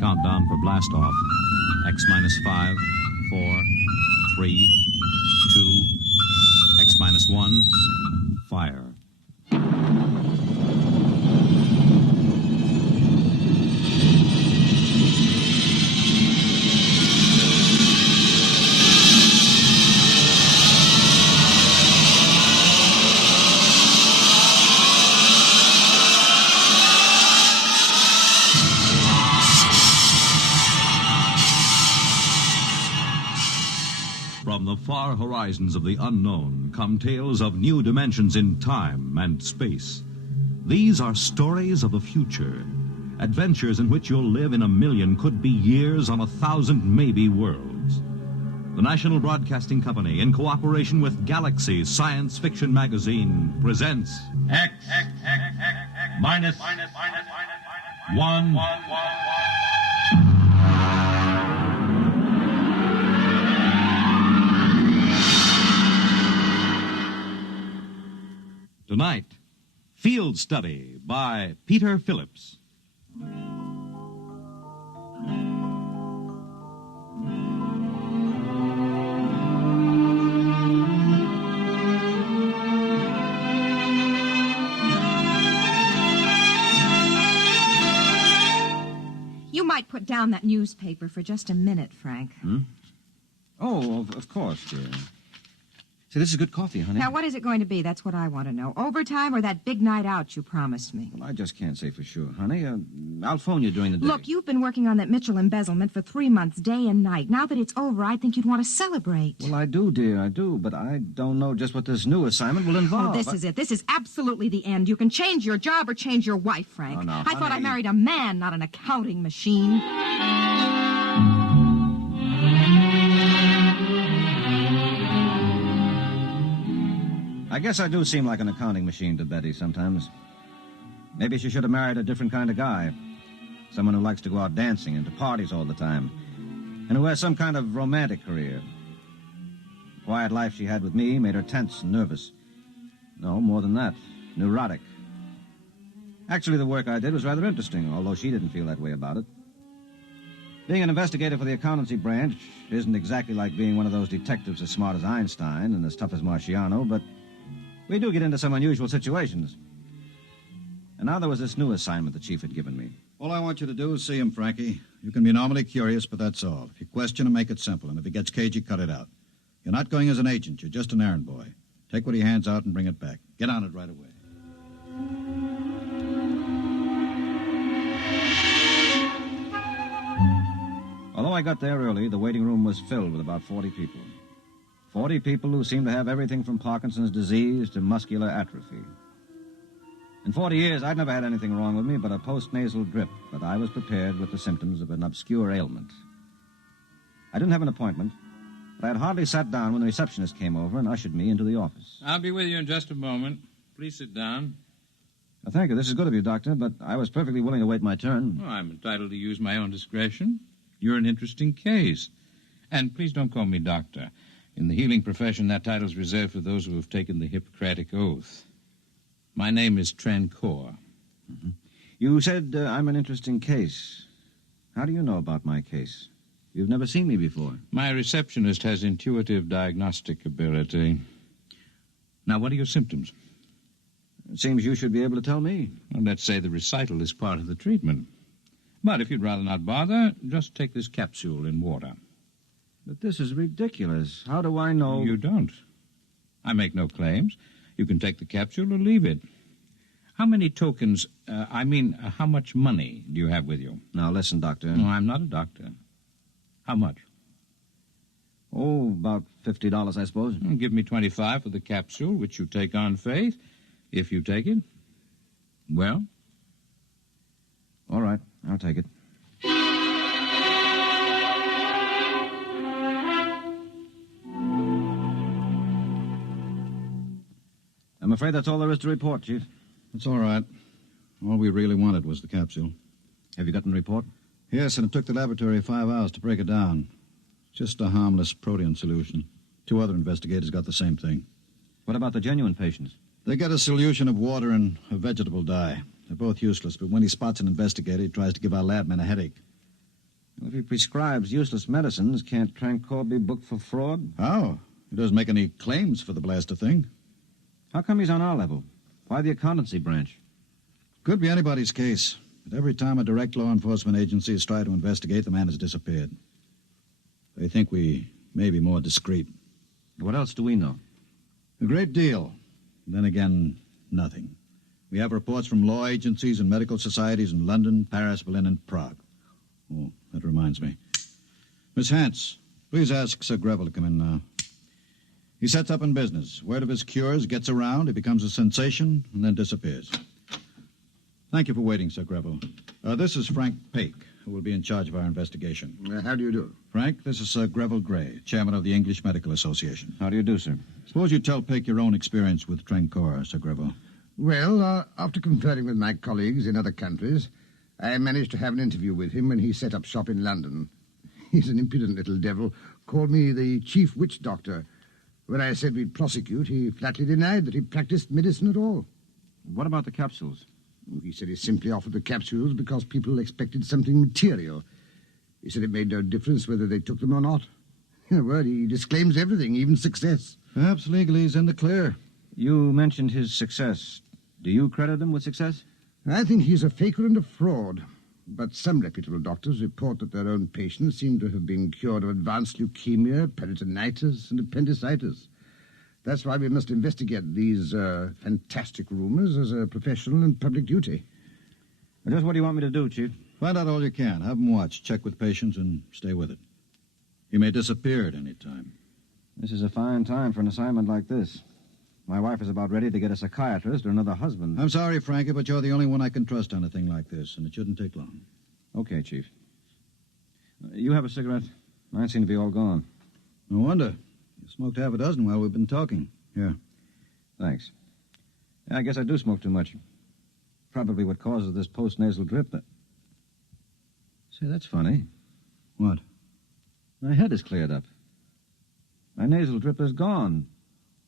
Countdown for blast off. X minus 5, 4, 3, 2, X minus 1, fire. From the far horizons of the unknown come tales of new dimensions in time and space. These are stories of the future, adventures in which you'll live in a million, could be years on 1,000 maybe worlds. The National Broadcasting Company, in cooperation with Galaxy Science Fiction Magazine, presents X minus 1. Tonight, Field Study by Peter Phillips. You might put down that newspaper for just a minute, Frank. Oh, of course, dear. See, this is good coffee, honey. Now, what is it going to be? That's what I want to know. Overtime or that big night out you promised me? Well, I just can't say for sure, honey. I'll phone you during the day. Look, you've been working on that Mitchell embezzlement for 3 months, day and night. Now that it's over, I think you'd want to celebrate. Well, I do, dear, I do. But I don't know just what this new assignment will involve. Oh, this is it. This is absolutely the end. You can change your job or change your wife, Frank. Oh, no, I thought I honey. married a man, not an accounting machine. I guess I do seem like an accounting machine to Betty sometimes. Maybe she should have married a different kind of guy. Someone who likes to go out dancing and to parties all the time. And who has some kind of romantic career. The quiet life she had with me made her tense and nervous. No, more than that. Neurotic. Actually, the work I did was rather interesting, although she didn't feel that way about it. Being an investigator for the accountancy branch isn't exactly like being one of those detectives as smart as Einstein and as tough as Marciano, but we do get into some unusual situations. And now there was this new assignment the chief had given me. All I want you to do is see him, Frankie. You can be normally curious, but that's all. If you question him, make it simple. And if he gets cagey, cut it out. You're not going as an agent. You're just an errand boy. Take what he hands out and bring it back. Get on it right away. Although I got there early, the waiting room was filled with about 40 people. 40 people who seemed to have everything from Parkinson's disease to muscular atrophy. In 40 years, I'd never had anything wrong with me but a postnasal drip, but I was prepared with the symptoms of an obscure ailment. I didn't have an appointment, but I had hardly sat down when the receptionist came over and ushered me into the office. I'll be with you in just a moment. Please sit down. Well, thank you. This is good of you, Doctor, but I was perfectly willing to wait my turn. Oh, I'm entitled to use my own discretion. You're an interesting case. And please don't call me doctor. In the healing profession, that title's reserved for those who have taken the Hippocratic Oath. My name is Trancor. Mm-hmm. You said I'm an interesting case. How do you know about my case? You've never seen me before. My receptionist has intuitive diagnostic ability. Now, what are your symptoms? It seems you should be able to tell me. Well, let's say the recital is part of the treatment. But if you'd rather not bother, just take this capsule in water. But this is ridiculous. How do I know? You don't. I make no claims. You can take the capsule or leave it. How many tokens, how much money do you have with you? Now, listen, Doctor. No, I'm not a doctor. How much? Oh, about $50, I suppose. Give me $25 for the capsule, which you take on faith. If you take it, well? All right, I'll take it. I'm afraid that's all there is to report, Chief. That's all right. All we really wanted was the capsule. Have you gotten a report? Yes, and it took the laboratory 5 hours to break it down. Just a harmless protein solution. 2 other investigators got the same thing. What about the genuine patients? They get a solution of water and a vegetable dye. They're both useless, but when he spots an investigator, he tries to give our lab man a headache. Well, if he prescribes useless medicines, can't Trancor be booked for fraud? How? He doesn't make any claims for the blaster thing. How come he's on our level? Why the accountancy branch? Could be anybody's case. But every time a direct law enforcement agency has tried to investigate, the man has disappeared. They think we may be more discreet. What else do we know? A great deal. Then again, nothing. We have reports from law agencies and medical societies in London, Paris, Berlin, and Prague. Oh, that reminds me. Miss Hance, please ask Sir Greville to come in now. He sets up in business. Word of his cures gets around, he becomes a sensation, and then disappears. Thank you for waiting, Sir Greville. This is Frank Paik, who will be in charge of our investigation. How do you do? Frank, this is Sir Greville Gray, chairman of the English Medical Association. How do you do, sir? Suppose you tell Paik your own experience with Trancor, Sir Greville. Well, after conferring with my colleagues in other countries, I managed to have an interview with him when he set up shop in London. He's an impudent little devil, called me the chief witch doctor. When I said we'd prosecute, he flatly denied that he practiced medicine at all. What about the capsules? He said he simply offered the capsules because people expected something material. He said it made no difference whether they took them or not. In a word, he disclaims everything, even success. Perhaps legally he's in the clear. You mentioned his success. Do you credit him with success? I think he's a faker and a fraud. But some reputable doctors report that their own patients seem to have been cured of advanced leukemia, peritonitis, and appendicitis. That's why we must investigate these fantastic rumors as a professional and public duty. Well, just what do you want me to do, Chief? Find out all you can. Have him watched. Check with patients and stay with it. He may disappear at any time. This is a fine time for an assignment like this. My wife is about ready to get a psychiatrist or another husband. I'm sorry, Frankie, but you're the only one I can trust on a thing like this, and it shouldn't take long. Okay, Chief. You have a cigarette? Mine seem to be all gone. No wonder. You smoked half a dozen while we've been talking. Here. Thanks. Yeah, I guess I do smoke too much. Probably what causes this post-nasal drip. Say, that's funny. What? My head is cleared up. My nasal drip is gone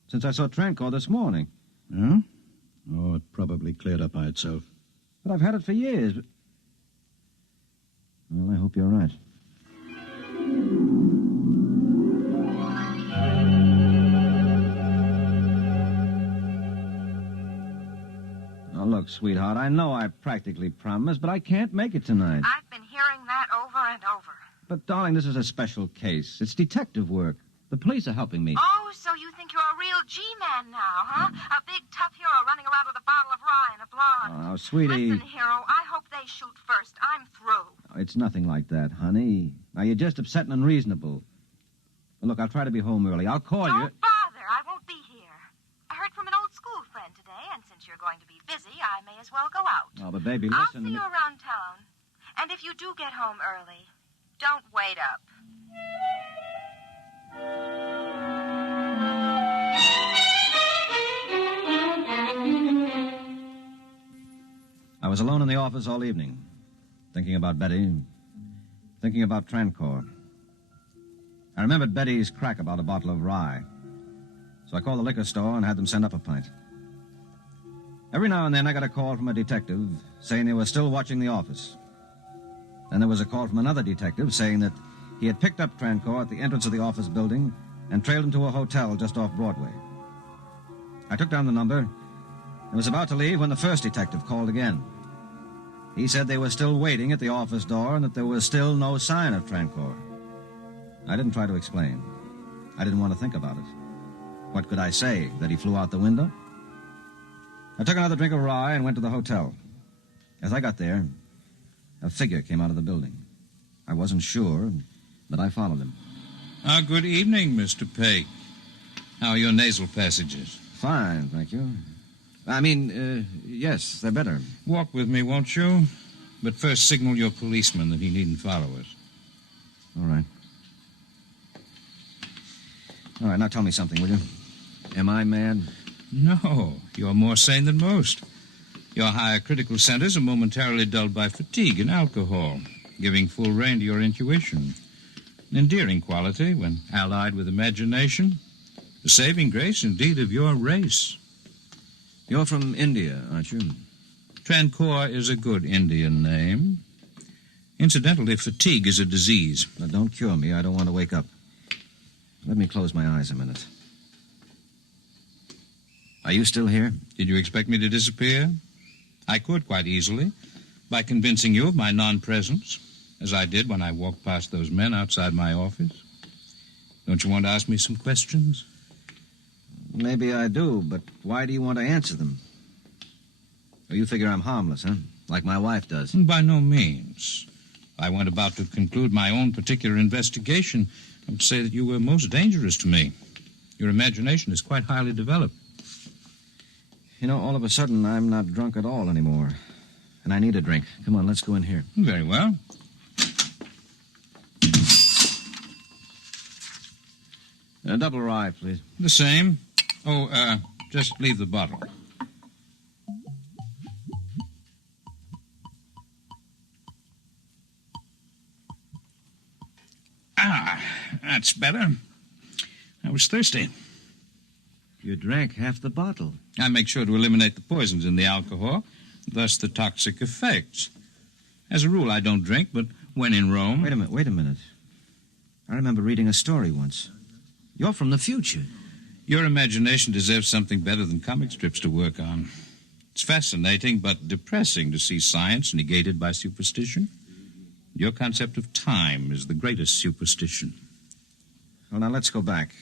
since I saw Trancor this morning. Yeah? Oh, it probably cleared up by itself. But I've had it for years. Well, I hope you're right. Now, look, sweetheart, I know I practically promised, but I can't make it tonight. I've been hearing that over and over. But, darling, this is a special case. It's detective work. The police are helping me. Oh, so you think you're a real G-man now, huh? A big, tough hero running around with a bottle of rye and a blonde. Oh, sweetie. Listen, hero, I hope they shoot first. I'm through. Oh, it's nothing like that, honey. Now, you're just upset and unreasonable. Well, look, I'll try to be home early. I'll call you. Don't bother. I won't be here. I heard from an old school friend today, and since you're going to be busy, I may as well go out. Oh, but, baby, I'll listen. see you around town. And if you do get home early, don't wait up. I was alone in the office all evening, thinking about Betty, thinking about Trancor. I remembered Betty's crack about a bottle of rye, so I called the liquor store and had them send up a pint. Every now and then I got a call from a detective saying they were still watching the office. Then there was a call from another detective saying that he had picked up Trancor at the entrance of the office building and trailed him to a hotel just off Broadway. I took down the number and was about to leave when the first detective called again. He said they were still waiting at the office door and that there was still no sign of Trancor. I didn't try to explain. I didn't want to think about it. What could I say? That he flew out the window? I took another drink of rye and went to the hotel. As I got there, a figure came out of the building. I wasn't sure, but I followed him. Good evening, Mr. Paik. How are your nasal passages? Fine, thank you. Yes, they're better. Walk with me, won't you? But first signal your policeman that he needn't follow us. All right. All right, now tell me something, will you? Am I mad? No, you're more sane than most. Your higher critical centers are momentarily dulled by fatigue and alcohol, giving full rein to your intuition. An endearing quality when allied with imagination. The saving grace, indeed, of your race. You're from India, aren't you? Trancor is a good Indian name. Incidentally, fatigue is a disease. Now, don't cure me. I don't want to wake up. Let me close my eyes a minute. Are you still here? Did you expect me to disappear? I could quite easily, by convincing you of my non-presence, as I did when I walked past those men outside my office. Don't you want to ask me some questions? Maybe I do, but why do you want to answer them? Well, you figure I'm harmless, huh? Like my wife does. By no means. I went about to conclude my own particular investigation. I would say that you were most dangerous to me. Your imagination is quite highly developed. You know, all of a sudden, I'm not drunk at all anymore. And I need a drink. Come on, let's go in here. Very well. A double rye, please. The same. Oh, just leave the bottle. Ah, that's better. I was thirsty. You drank half the bottle. I make sure to eliminate the poisons in the alcohol, thus the toxic effects. As a rule, I don't drink, but when in Rome... Wait a minute. I remember reading a story once. You're from the future. Your imagination deserves something better than comic strips to work on. It's fascinating, but depressing to see science negated by superstition. Your concept of time is the greatest superstition. Well, now, let's go back.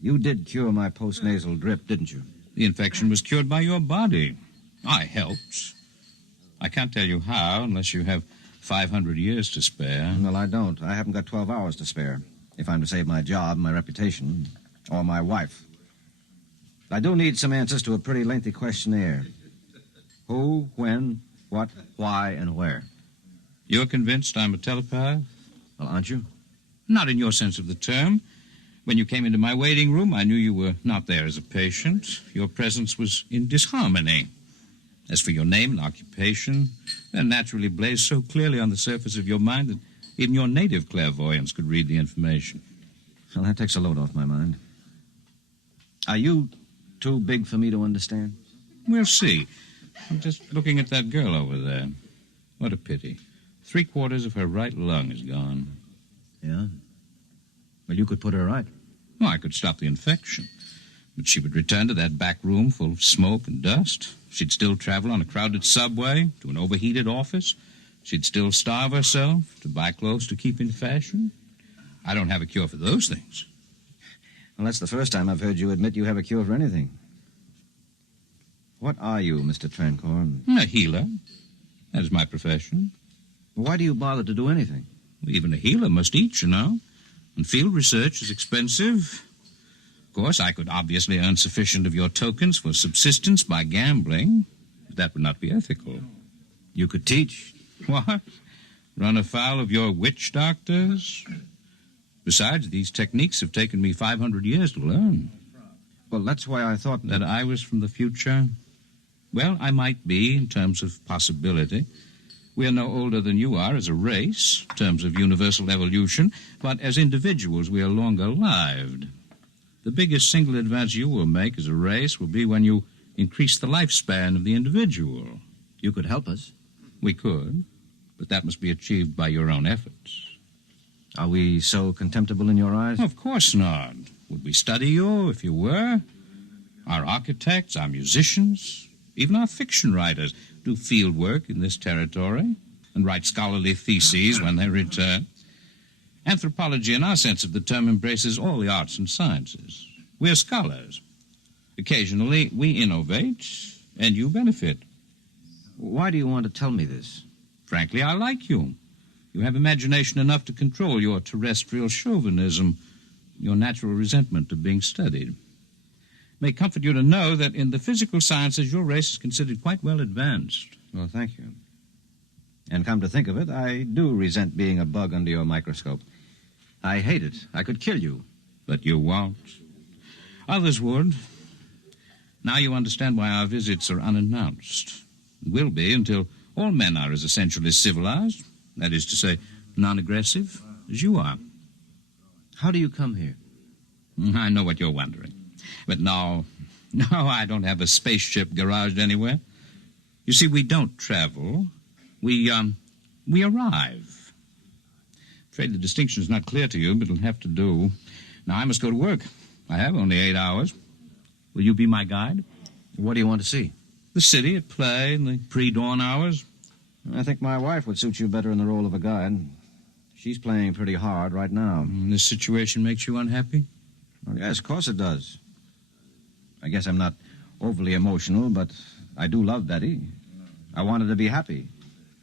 You did cure my post-nasal drip, didn't you? The infection was cured by your body. I helped. I can't tell you how unless you have 500 years to spare. Well, I don't. I haven't got 12 hours to spare, if I'm to save my job, my reputation, or my wife. I do need some answers to a pretty lengthy questionnaire. Who, when, what, why, and where. You're convinced I'm a telepath? Well, aren't you? Not in your sense of the term. When you came into my waiting room, I knew you were not there as a patient. Your presence was in disharmony. As for your name and occupation, they're naturally blazed so clearly on the surface of your mind that even your native clairvoyance could read the information. Well, that takes a load off my mind. Are you too big for me to understand? We'll see. I'm just looking at that girl over there. What a pity. 3/4 of her right lung is gone. Yeah? Well, you could put her right. Well, I could stop the infection. But she would return to that back room full of smoke and dust. She'd still travel on a crowded subway to an overheated office. She'd still starve herself to buy clothes to keep in fashion. I don't have a cure for those things. Well, that's the first time I've heard you admit you have a cure for anything. What are you, Mr. Trancorn? A healer. That is my profession. Why do you bother to do anything? Even a healer must eat, you know. And field research is expensive. Of course, I could obviously earn sufficient of your tokens for subsistence by gambling. But that would not be ethical. You could teach. What? Run afoul of your witch doctors? Besides, these techniques have taken me 500 years to learn. Well, that's why I thought that I was from the future. Well, I might be in terms of possibility. We are no older than you are as a race, in terms of universal evolution, but as individuals we are longer-lived. The biggest single advance you will make as a race will be when you increase the lifespan of the individual. You could help us. We could, but that must be achieved by your own efforts. Are we so contemptible in your eyes? Of course not. Would we study you if you were? Our architects, our musicians, even our fiction writers do field work in this territory and write scholarly theses when they return. Anthropology, in our sense of the term, embraces all the arts and sciences. We are scholars. Occasionally, we innovate, and you benefit. Why do you want to tell me this? Frankly, I like you. You have imagination enough to control your terrestrial chauvinism, your natural resentment of being studied. It may comfort you to know that in the physical sciences, your race is considered quite well advanced. Well, thank you. And come to think of it, I do resent being a bug under your microscope. I hate it. I could kill you. But you won't. Others would. Now you understand why our visits are unannounced. Will be until all men are as essentially civilized, that is to say, non-aggressive, as you are. How do you come here? I know what you're wondering. But no, I don't have a spaceship garaged anywhere. You see, we don't travel. We we arrive. Afraid the distinction is not clear to you, but it'll have to do. Now, I must go to work. I have only 8 hours. Will you be my guide? What do you want to see? The city at play in the pre-dawn hours. I think my wife would suit you better in the role of a guide. She's playing pretty hard right now. This situation makes you unhappy? Well, yes, of course it does. I guess I'm not overly emotional, but I do love Betty. I want her to be happy.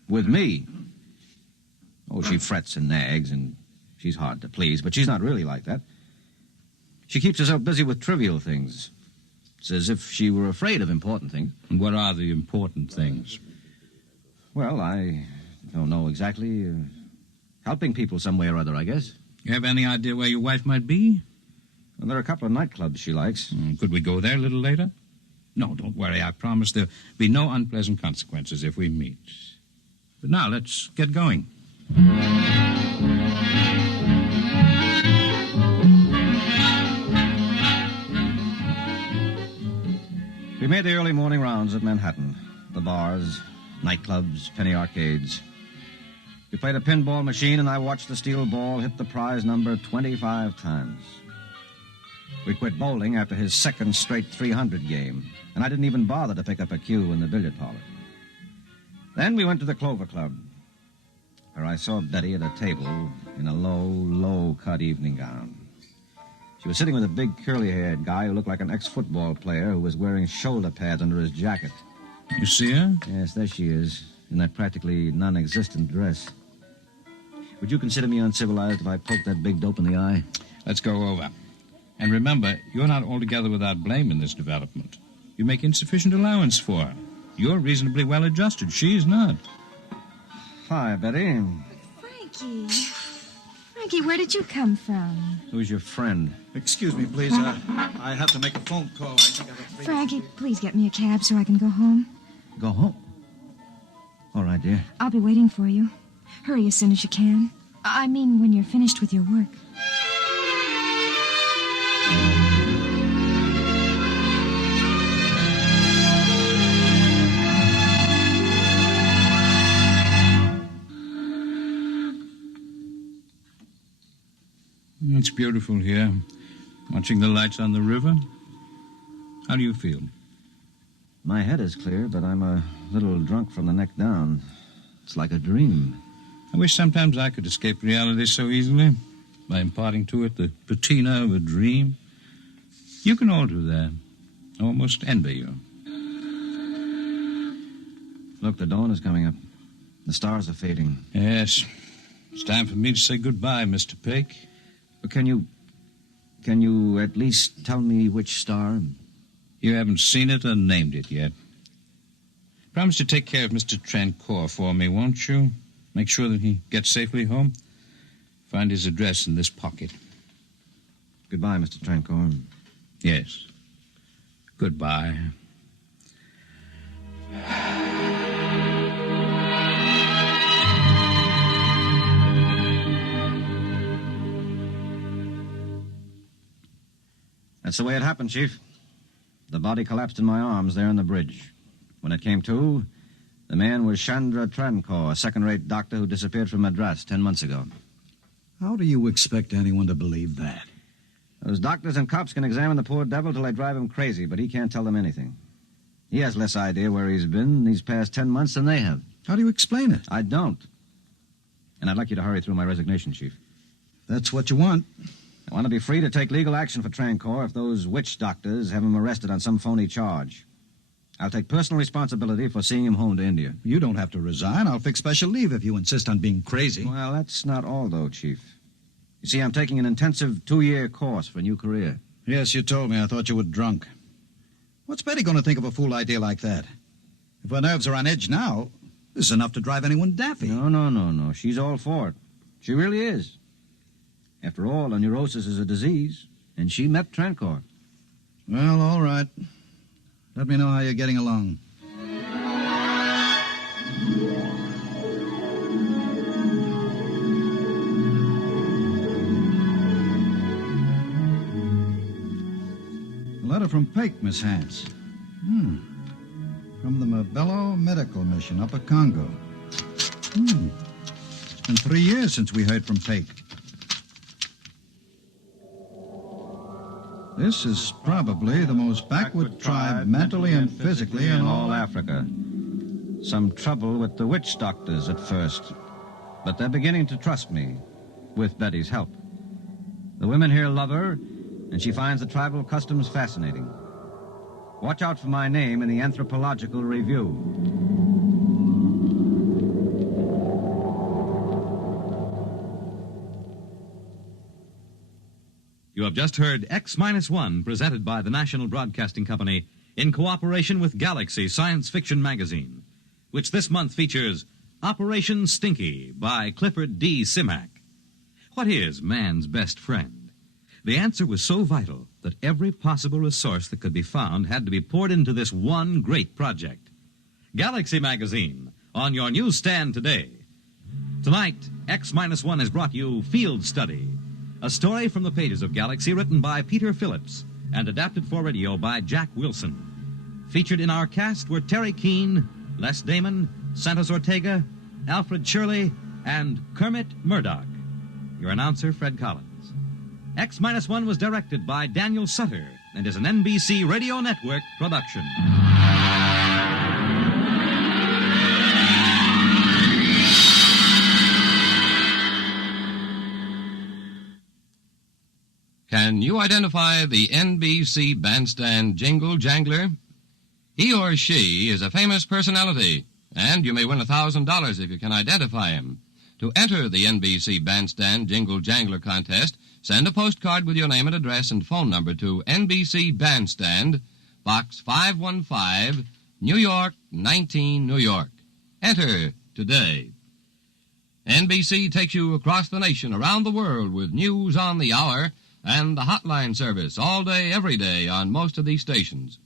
With me. Oh, she frets and nags, and she's hard to please, but she's not really like that. She keeps herself busy with trivial things. It's as if she were afraid of important things. And what are the important things? Well, I don't know exactly. Helping people some way or other, I guess. You have any idea where your wife might be? Well, there are a couple of nightclubs she likes. Could we go there a little later? No, don't worry. I promise there'll be no unpleasant consequences if we meet. But now, let's get going. We made the early morning rounds of Manhattan. The bars, nightclubs, penny arcades. We played a pinball machine, and I watched the steel ball hit the prize number 25 times. We quit bowling after his second straight 300 game, and I didn't even bother to pick up a cue in the billiard parlor. Then we went to the Clover Club, where I saw Betty at a table in a low-cut evening gown. She was sitting with a big curly-haired guy who looked like an ex-football player who was wearing shoulder pads under his jacket. You see her? Yes, there she is, in that practically non-existent dress. Would you consider me uncivilized if I poked that big dope in the eye? Let's go over. And remember, you're not altogether without blame in this development. You make insufficient allowance for her. You're reasonably well adjusted. She's not. Hi, Betty. Frankie. Frankie, where did you come from? Who's your friend? Excuse me, please. I have to make a phone call. I think I have a... Frankie, please get me a cab so I can go home. Go home? All right, dear. I'll be waiting for you. Hurry as soon as you can. I mean, when you're finished with your work. It's beautiful here, watching the lights on the river. How do you feel? My head is clear, but I'm a little drunk from the neck down. It's like a dream. I wish sometimes I could escape reality so easily, by imparting to it the patina of a dream. You can all do that. I almost envy you. Look, the dawn is coming up. The stars are fading. Yes. It's time for me to say goodbye, Mr. Peck. Can you at least tell me which star? You haven't seen it or named it yet. Promise to take care of Mr. Trancour for me, won't you? Make sure that he gets safely home. Find his address in this pocket. Goodbye, Mr. Trancour. Yes. Goodbye. That's the way it happened, Chief. The body collapsed in my arms there on the bridge. When it came to, the man was Chandra Trancour, a second-rate doctor who disappeared from Madras 10 months ago. How do you expect anyone to believe that? Those doctors and cops can examine the poor devil till they drive him crazy, but he can't tell them anything. He has less idea where he's been these past 10 months than they have. How do you explain it? I don't. And I'd like you to hurry through my resignation, Chief. That's what you want. I want to be free to take legal action for Trancour if those witch doctors have him arrested on some phony charge. I'll take personal responsibility for seeing him home to India. You don't have to resign. I'll fix special leave if you insist on being crazy. Well, that's not all, though, Chief. You see, I'm taking an intensive 2-year course for a new career. Yes, you told me. I thought you were drunk. What's Betty going to think of a fool idea like that? If her nerves are on edge now, this is enough to drive anyone daffy. No. She's all for it. She really is. After all, a neurosis is a disease, and she met Trancour. Well, all right. Let me know how you're getting along. A letter from Peck, Miss Hance. From the Mabello Medical Mission, Upper Congo. It's been 3 years since we heard from Pate. This is probably the most backward tribe mentally and physically in all Africa. Some trouble with the witch doctors at first, but they're beginning to trust me, with Betty's help. The women here love her, and she finds the tribal customs fascinating. Watch out for my name in the Anthropological Review. You have just heard X-1, presented by the National Broadcasting Company in cooperation with Galaxy Science Fiction Magazine, which this month features Operation Stinky by Clifford D. Simak. What is man's best friend? The answer was so vital that every possible resource that could be found had to be poured into this one great project. Galaxy Magazine, on your newsstand today. Tonight, X-1 has brought you Field Study, a story from the pages of Galaxy written by Peter Phillips and adapted for radio by Jack Wilson. Featured in our cast were Terry Keane, Les Damon, Santos Ortega, Alfred Shirley, and Kermit Murdoch. Your announcer, Fred Collins. X-1 was directed by Daniel Sutter and is an NBC Radio Network production. Can you identify the NBC bandstand jingle jangler? He or she is a famous personality, and you may win $1,000 if you can identify him. To enter the NBC Bandstand Jingle Jangler contest, send a postcard with your name and address and phone number to NBC Bandstand, Box 515, New York, 19, New York. Enter today. NBC takes you across the nation, around the world, with news on the hour and the hotline service all day, every day on most of these stations.